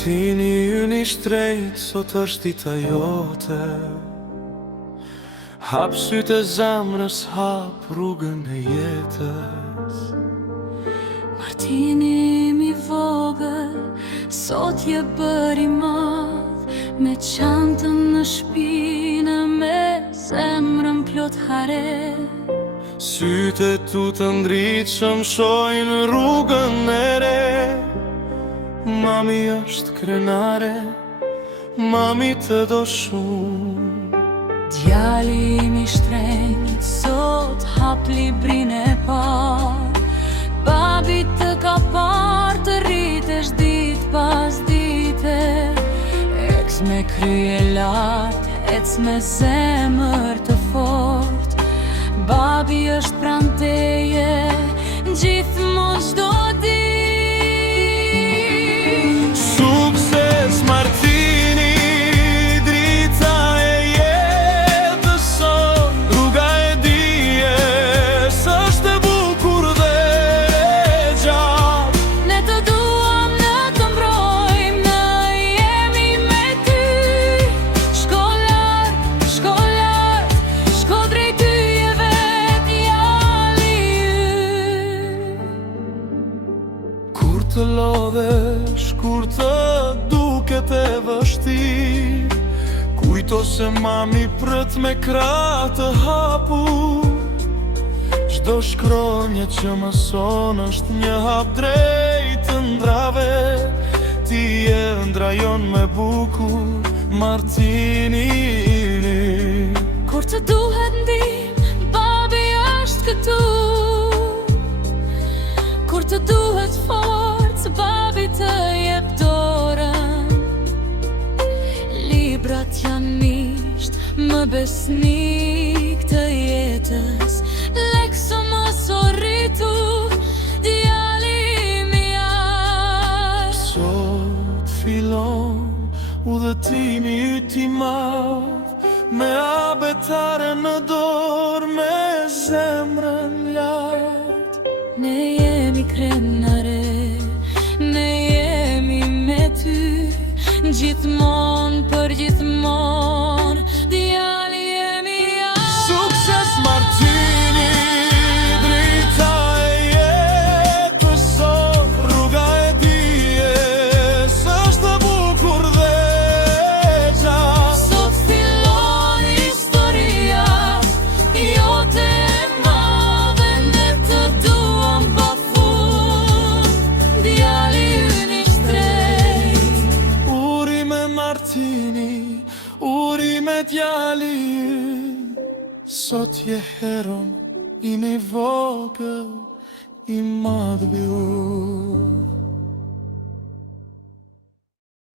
Martini ynë i shtrejt, sot është dita jote. Hap sytë e zemrës, hap rrugën e jetës. Martini im i vogël, sot je bër i madh, me çantën në shpinë, me zemrën plot hare. Sytë tu të ndritshëm shojnë rrugën e re. Mami është krenare, mami të do shumë. Djali im i shtrenjt, sot hap librin e parë. Babi të ka parë të rritesh dit pas dite. Ec me krye lartë, ec me zemër të fort. Babi është pranë teje, gjithmonë çdo ditë. Sukses Martini, drita e jetës sot, rruga e dijes është e bukur dhe e gjatë. Ne të duam, ne të mbrojmë, ne jemi me ty. Shkollar, shkollar, shko drejt tyjeve, djali yt. Kur të lodhesh, kur të duket e vështirë, kujto se mami prët me krah të hapur. Çdo shkronjë që mëson është një hap drejt të ndrave. Ti e ndrajon me bukur, Martini. Kur të duhet ndihmë, babi është këtu. Kur të duhet forcë, babi të jep dorën. Librat janë misht, më besnik të jetës. Lekso mos u rritu, djali im i ashtë. Sot fillon udhëtimi yt i madh, me abetare në dorë, me zemrën lart. Ne jemi krenare, ne jemi me ty, gjithmonë për gjithmonë, djali jemi jashtë. Sukses Martini, drita e jetës sot, rruga e dijes është e bukur dhe e gjatë. Sot fillon historia jote e madhe, ne të duam pafund, djali ynë i shtrejt. Uri me Martini, uri me djali ynë. Sot je heron, im i vogël, i madh bjur.